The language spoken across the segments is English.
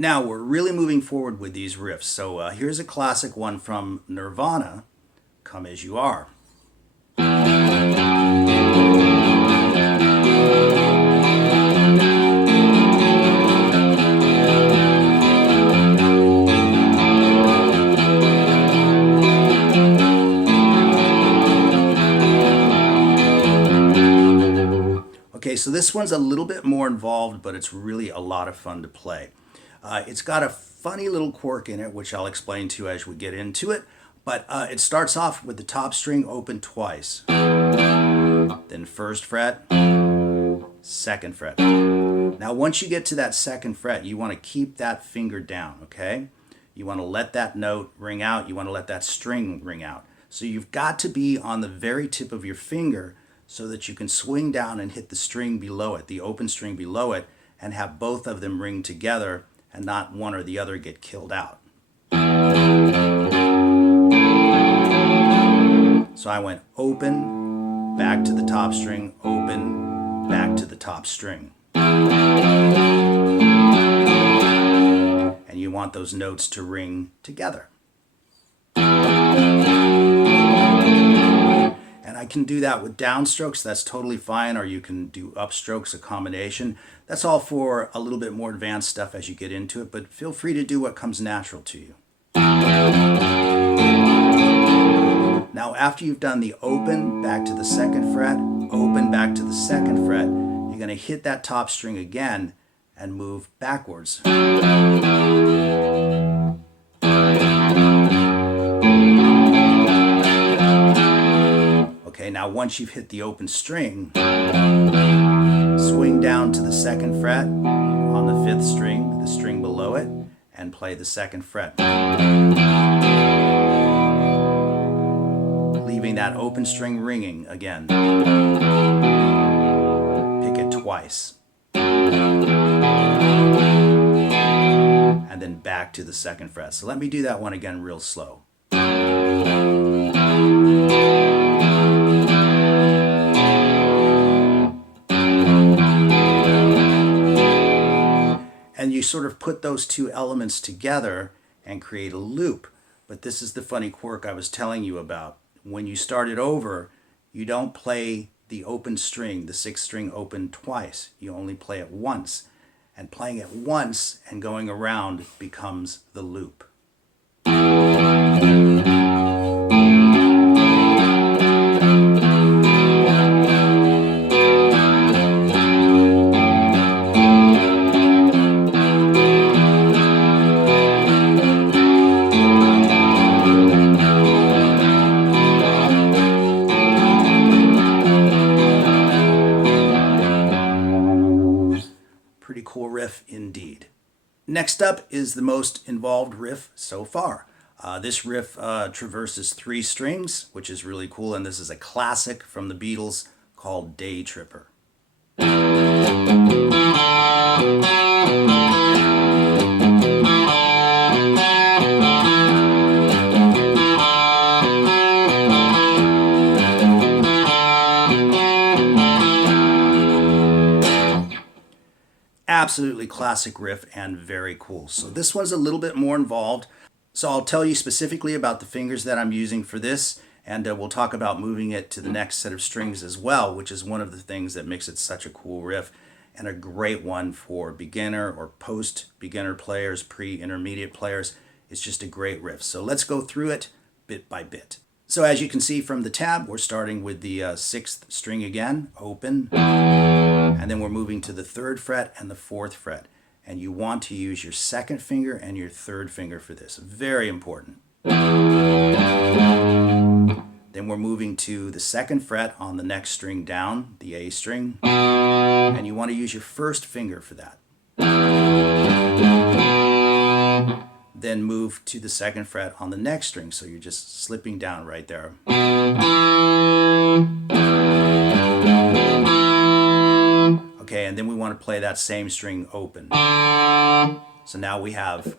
Now we're really moving forward with these riffs. So here's a classic one from Nirvana, Come As You Are. Okay, so this one's a little bit more involved, but it's really a lot of fun to play. It's got a funny little quirk in it, which I'll explain to you as we get into it. But it starts off with the top string open twice. Then first fret, second fret. Now once you get to that second fret, you want to keep that finger down, okay? You want to let that note ring out. You want to let that string ring out. So you've got to be on the very tip of your finger so that you can swing down and hit the string below it, the open string below it, and have both of them ring together and not one or the other get killed out. So I went open, back to the top string, open, back to the top string. And you want those notes to ring together. And I can do that with downstrokes, that's totally fine, or you can do upstrokes, a combination. That's all for a little bit more advanced stuff as you get into it, but feel free to do what comes natural to you. Now after you've done the open, back to the second fret, open, back to the second fret, you're going to hit that top string again and move backwards. Okay, now once you've hit the open string, swing down to the second fret on the fifth string, the string below it, and play the second fret. Leaving that open string ringing again. Pick it twice. And then back to the second fret. So let me do that one again real slow. And you sort of put those two elements together and create a loop. But this is the funny quirk I was telling you about. When you start it over, you don't play the open string, the sixth string open twice. You only play it once. And playing it once and going around becomes the loop. Pretty cool riff indeed. Next up is the most involved riff so far. This riff traverses three strings, which is really cool, and this is a classic from the Beatles called Day Tripper. Absolutely classic riff and very cool. So this one's a little bit more involved. So I'll tell you specifically about the fingers that I'm using for this, and we'll talk about moving it to the next set of strings as well, which is one of the things that makes it such a cool riff and a great one for beginner or post-beginner players, pre-intermediate players. It's just a great riff. So let's go through it bit by bit. So as you can see from the tab, we're starting with the sixth string again, open, and then we're moving to the third fret and the fourth fret. And you want to use your second finger and your third finger for this. Very important. Then we're moving to the second fret on the next string down, the A string, and you want to use your first finger for that. Then move to the second fret on the next string, so you're just slipping down right there. Okay, and then we want to play that same string open. So now we have...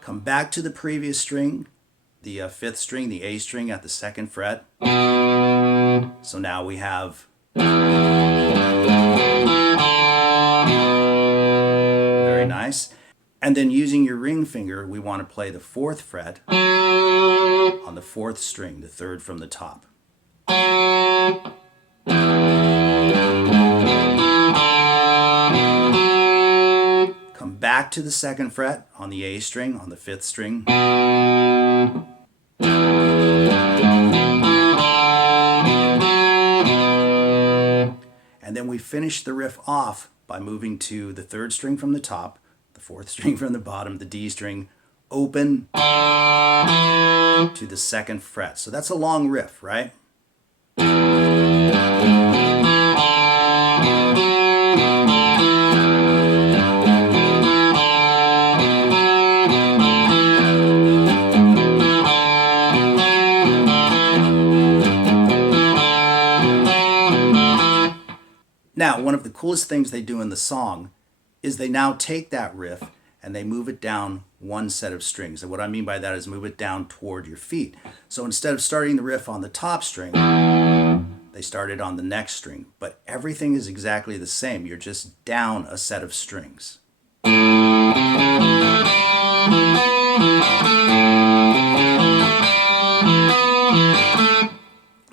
Come back to the previous string, the fifth string, the A string at the second fret. So now we have... nice. And then using your ring finger, we want to play the 4th fret on the 4th string, the 3rd from the top. Come back to the 2nd fret on the A string, on the 5th string. And then we finish the riff off by moving to the 3rd string from the top, the 4th string from the bottom, the D string, open to the 2nd fret. So that's a long riff, right? Now, one of the coolest things they do in the song is they now take that riff and they move it down one set of strings. And what I mean by that is move it down toward your feet. So instead of starting the riff on the top string, they start it on the next string. But everything is exactly the same. You're just down a set of strings.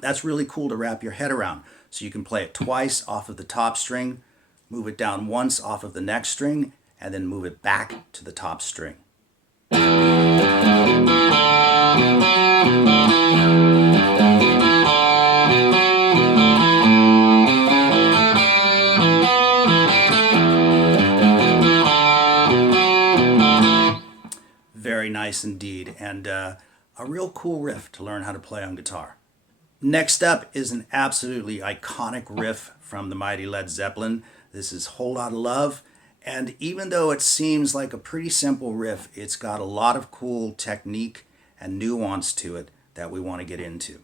That's really cool to wrap your head around. So you can play it twice off of the top string, move it down once off of the next string, and then move it back to the top string. Very nice indeed, and a real cool riff to learn how to play on guitar. Next up is an absolutely iconic riff from the mighty Led Zeppelin. This is Whole Lotta Love, and even though it seems like a pretty simple riff, it's got a lot of cool technique and nuance to it that we want to get into.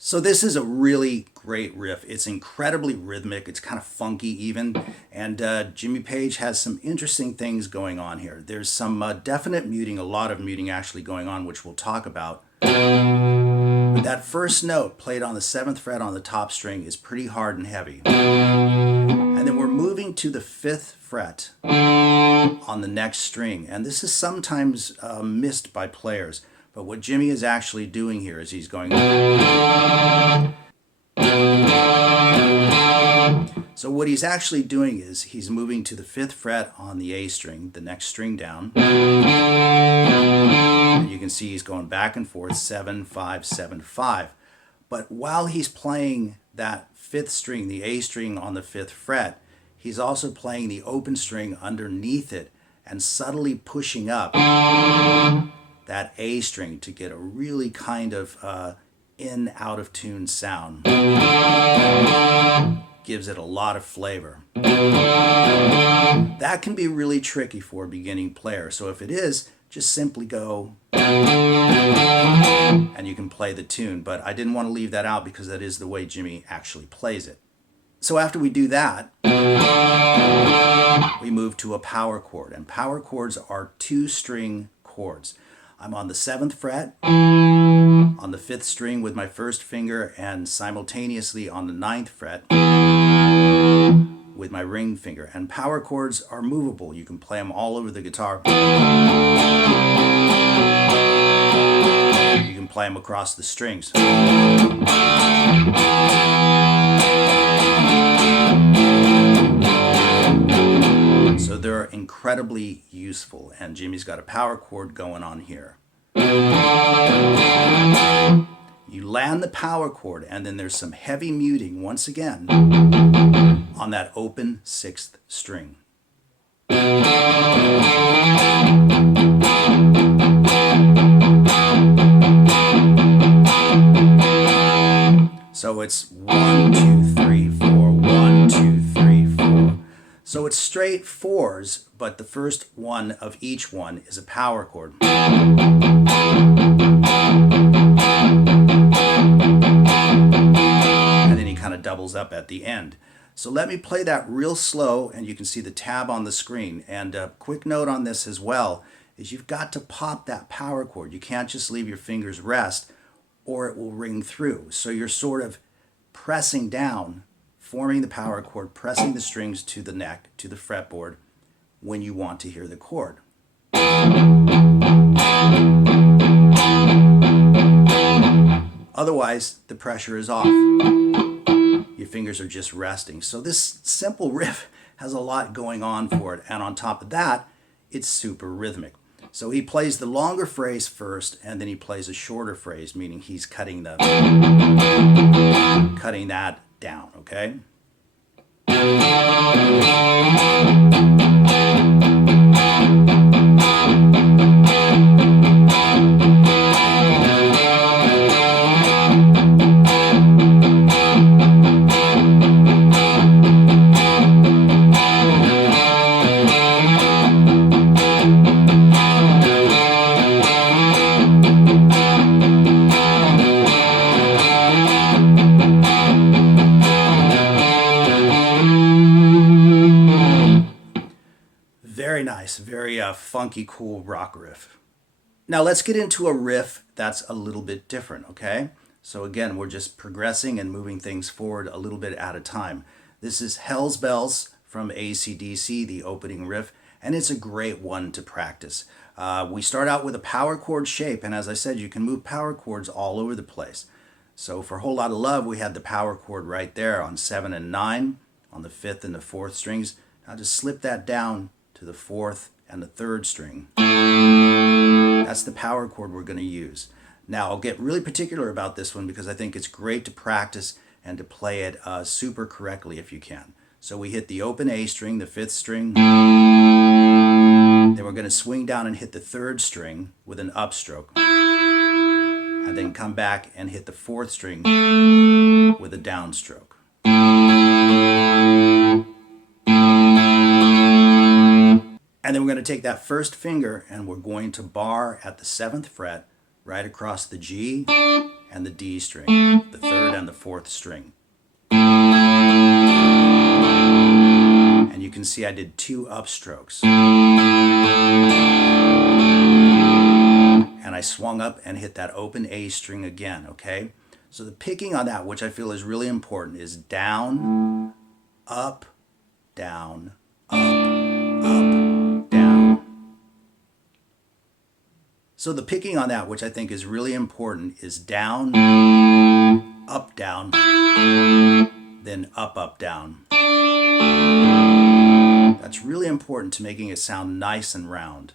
So this is a really great riff. It's incredibly rhythmic. It's kind of funky even. And Jimmy Page has some interesting things going on here. There's some definite muting, a lot of muting actually going on, which we'll talk about. But that first note played on the 7th fret on the top string is pretty hard and heavy. And then we're moving to the 5th fret on the next string. And this is sometimes missed by players. But what Jimmy is actually doing here is he's going... So what he's actually doing is he's moving to the 5th fret on the A string, the next string down. And you can see he's going back and forth, 7, 5, 7, 5. But while he's playing that 5th string, the A string on the 5th fret, he's also playing the open string underneath it and subtly pushing up that A string to get a really kind of in, out of tune sound. Gives it a lot of flavor. That can be really tricky for a beginning player. So if it is, just simply go and you can play the tune. But I didn't want to leave that out because that is the way Jimmy actually plays it. So after we do that, we move to a power chord. And power chords are 2-string chords. I'm on the 7th fret, on the 5th string with my first finger, and simultaneously on the 9th fret with my ring finger. And power chords are movable. You can play them all over the guitar. You can play them across the strings. So they're incredibly useful, and Jimmy's got a power chord going on here. You land the power chord, and then there's some heavy muting once again on that open 6th string. So it's 1, 2, 3, 4, 1, 2, 3, 4. So it's straight 4s, but the first one of each one is a power chord. doubles up at the end. So let me play that real slow, and you can see the tab on the screen. And a quick note on this as well is you've got to pop that power chord. You can't just leave your fingers rest or it will ring through. So you're sort of pressing down, forming the power chord, pressing the strings to the neck, to the fretboard, when you want to hear the chord. Otherwise, the pressure is off. Your fingers are just resting. So this simple riff has a lot going on for it. And on top of that, it's super rhythmic. So he plays the longer phrase first, and then he plays a shorter phrase, meaning he's cutting that down, okay? Very nice, very funky, cool rock riff. Now let's get into a riff that's a little bit different, okay? So again, we're just progressing and moving things forward a little bit at a time. This is Hell's Bells from AC/DC, the opening riff, and it's a great one to practice. We start out with a power chord shape, and as I said, you can move power chords all over the place. So for Whole Lotta Love, we had the power chord right there on 7 and 9, on the 5th and the 4th strings. Now just slip that down to the 4th and the 3rd string. That's the power chord we're going to use. Now I'll get really particular about this one because I think it's great to practice and to play it super correctly if you can. So we hit the open A string, the 5th string. Then we're going to swing down and hit the 3rd string with an upstroke. And then come back and hit the 4th string with a downstroke. And then we're going to take that first finger and we're going to bar at the 7th fret right across the G and the D string, the 3rd and the 4th string. And you can see I did 2 upstrokes. And I swung up and hit that open A string again, okay? So the picking on that, which I feel is really important, is down, up, down, up, up, down. So the picking on that, which I think is really important, is down, up, down, then up, up, down. That's really important to making it sound nice and round.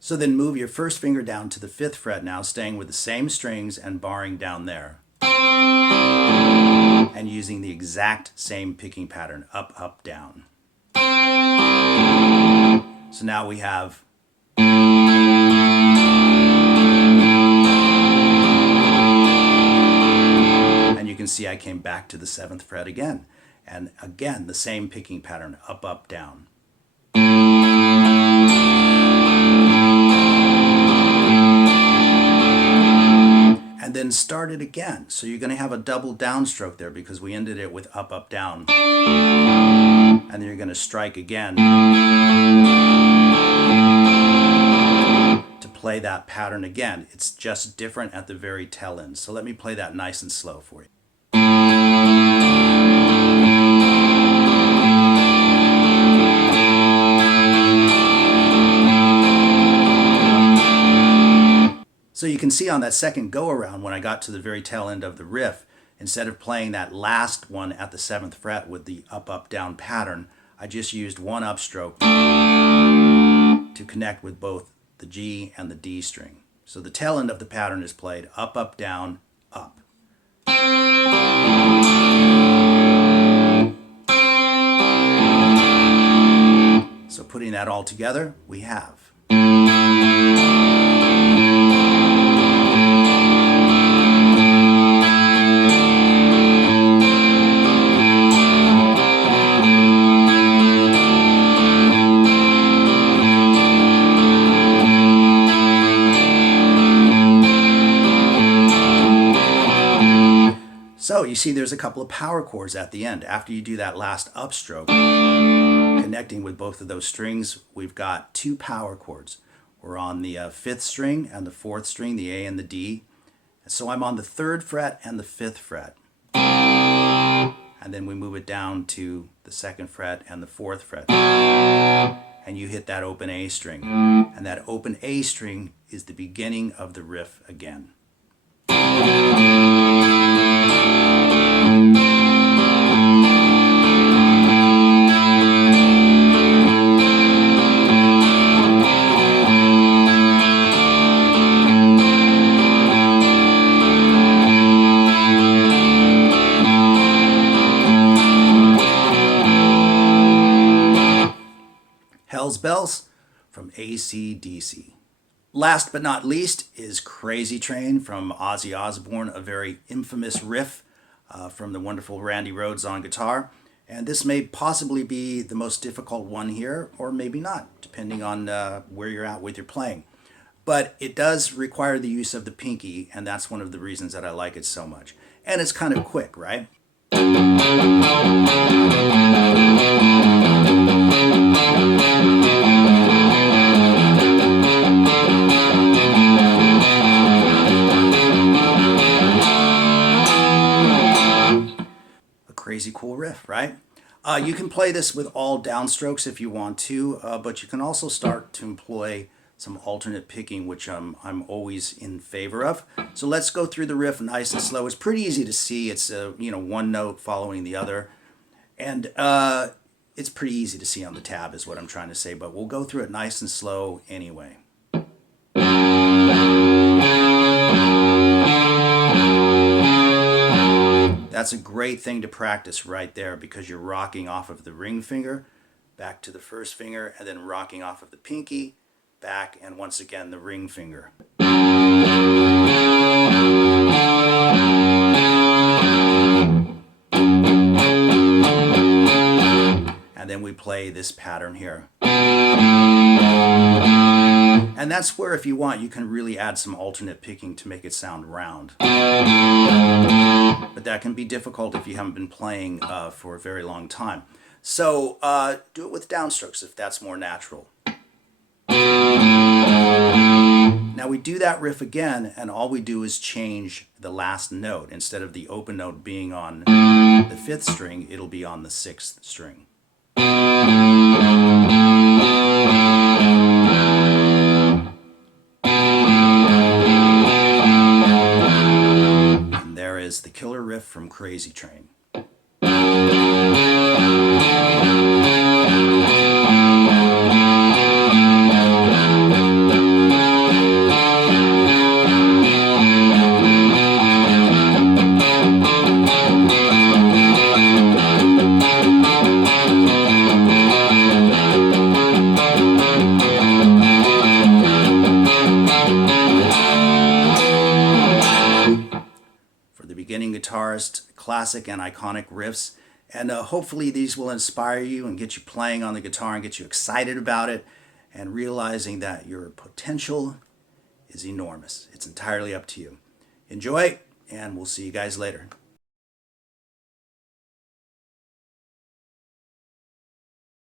So then move your first finger down to the 5th fret now, staying with the same strings and barring down there. And using the exact same picking pattern, up, up, down. So now we have and you can see I came back to the 7th fret again. And again, the same picking pattern, up, up, down. And then start it again. So you're going to have a double downstroke there because we ended it with up, up, down. And then you're going to strike again to play that pattern again. It's just different at the very tail end. So let me play that nice and slow for you. So you can see on that second go around when I got to the very tail end of the riff, instead of playing that last one at the 7th fret with the up, up, down pattern, I just used 1 upstroke to connect with both the G and the D string. So the tail end of the pattern is played up, up, down, up. So putting that all together, we have So you see there's a couple of power chords at the end. After you do that last upstroke, connecting with both of those strings, we've got 2 power chords. We're on the 5th string and the 4th string, the A and the D. So I'm on the 3rd fret and the 5th fret. And then we move it down to the 2nd fret and the 4th fret. And you hit that open A string. And that open A string is the beginning of the riff again. Hell's Bells from AC/DC. Last but not least is Crazy Train from Ozzy Osbourne, a very infamous riff from the wonderful Randy Rhoads on guitar. And this may possibly be the most difficult one here, or maybe not, depending on where you're at with your playing. But it does require the use of the pinky, and that's one of the reasons that I like it so much. And it's kind of quick, right? Crazy cool riff, right? You can play this with all downstrokes if you want to, but you can also start to employ some alternate picking, which I'm always in favor of. So let's go through the riff nice and slow. It's pretty easy to see. It's one note following the other, and it's pretty easy to see on the tab is what I'm trying to say, but we'll go through it nice and slow anyway. That's a great thing to practice right there because you're rocking off of the ring finger, back to the first finger, and then rocking off of the pinky, back, and once again the ring finger. And then we play this pattern here. And that's where, if you want, you can really add some alternate picking to make it sound round. But that can be difficult if you haven't been playing for a very long time. So do it with downstrokes if that's more natural. Now we do that riff again, and all we do is change the last note. Instead of the open note being on the 5th string, it'll be on the 6th string. And there is the killer riff from Crazy Train. Beginning guitarist, classic and iconic riffs, and hopefully these will inspire you and get you playing on the guitar and get you excited about it and realizing that your potential is enormous. It's entirely up to you. Enjoy, and we'll see you guys later.